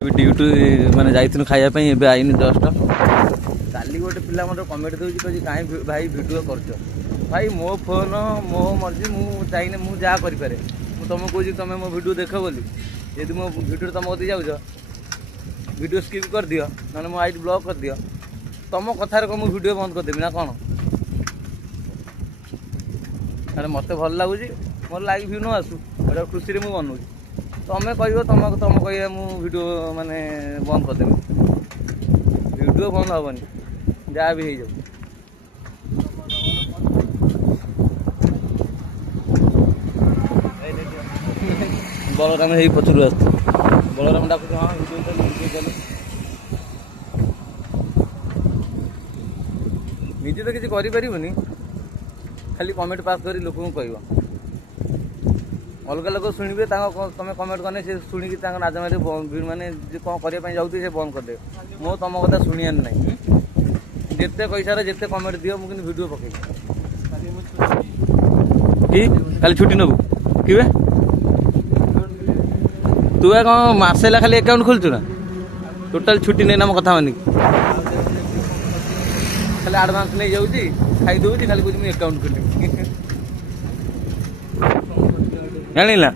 duty मैंने जाइए खायापी ए आईनी जस्ट काली गोटे पिला मतलब कमेंट दूसरी कहीं कहीं भाई भिड कर भाई मो फोन मो मर्जी मुझे चाहिए मुझे जहाँ करें तुमको कहे तुम मो भिड देख बोली यदि मो भिडियो तुम कदी जाऊँ भिडियो स्किप कर दियो ना मो आईडी ब्लॉक कर दियो तुम कथार को मुझे भिडियो बंद करदेवी ना कौन अरे मत भल लगुच मोर लाइक भ्यू न आसू गोटे खुशी मुझे बनाऊँ तुम्हें कह तुम कह भिडियो माने बंद करदेवी भिडियो बंद हेनी जहाँ भी हो बलराम यही पचर आस बलराम डाक हाँ भिडियो निजे तो किसी करें खाली कमेंट पास कर लोक कह अलग लोक शुणे तुम कमेंट कने से शुणिकी नाज मारे माने कौन करने जाऊँगी से बंद करदे मो तुम कथा शुणियार ना जिते पैसा जिते कमेंट दियो मुझे भिडियो पकई कि खाली छुट्टी नबू कि तू कौन मसेला खाली अकाउंट खोलचु ना टोटाल छुट्टी नहीं ना कथा मानिक खाली आडभांस नहीं जाऊँगी खाई दूसरी खाली कौन अकाउंट खोल जाना